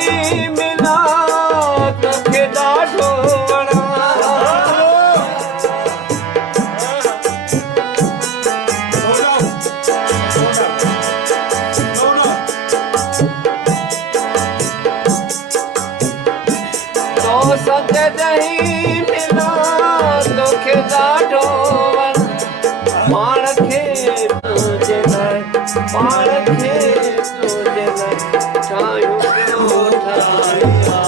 दही मिला तोखे ॾाढो संग दही मिला तोखे ॾाढो पाण खे तुंहिंजे लाइ पाण खे तुंहिंजे लाइ ठाहियूं पियो ठाहिया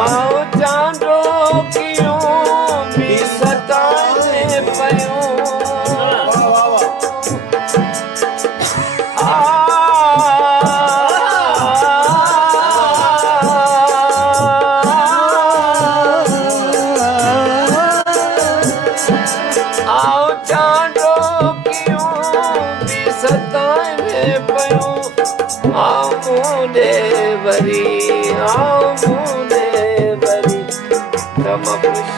आओ चांदो क्यों भी सताए पयो आओ चांदो क्यों भी सताए पयो आओ मुंडे वरी आओ Come up with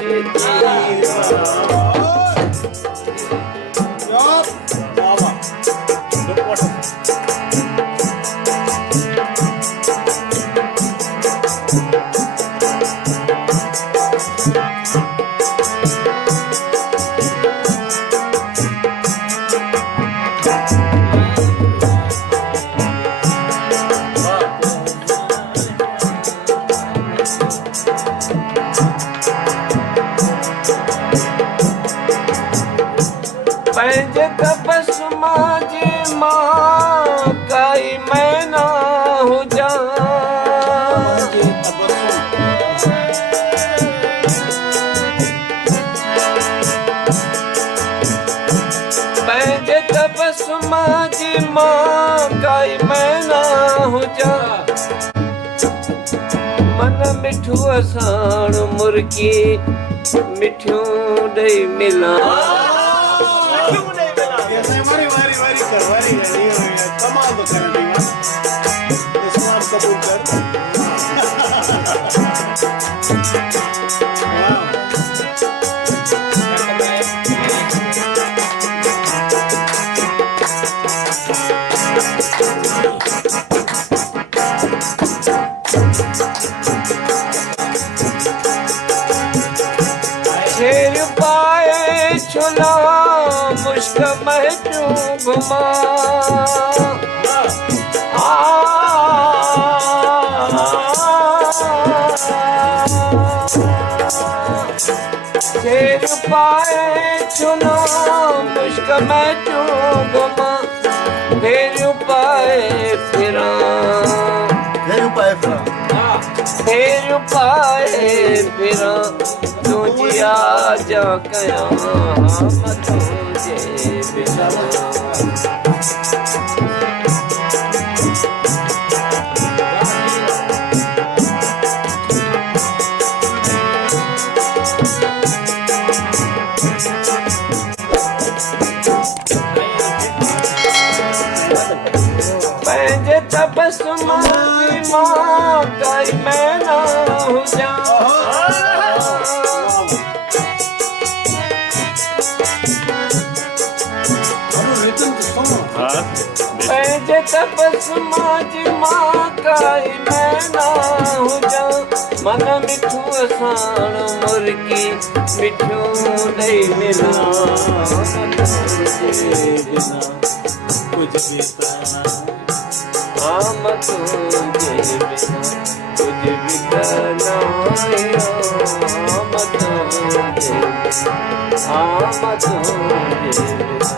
पंहिंजे तपस्मा जे मां काई मैना हुजा पंहिंजे तपस्मा जे मां काई मैना हुजा मन मिठू असाण मुर्गी मिठियूं ॾेई मिला कमाल तो कर दी इस्लाम कबूल कर शेर पाए छुला मुश्क महजू घुमा शेर पाए छुला मुश्क महजू घुमा फेर पाए फिरा फेर पाए फिरा तुझी आजा कया तुझे बिना पंहिंजे तपस्मा जी मां काई मैना हुजा पंहिंजे तपस्मा जी मां काई मैना हुजा मन मिठू असाण मुर्गी मिठियूं ॾेई मिला कुछ भी हम तुझे बिना कुछ भी करना हम तुझे बिना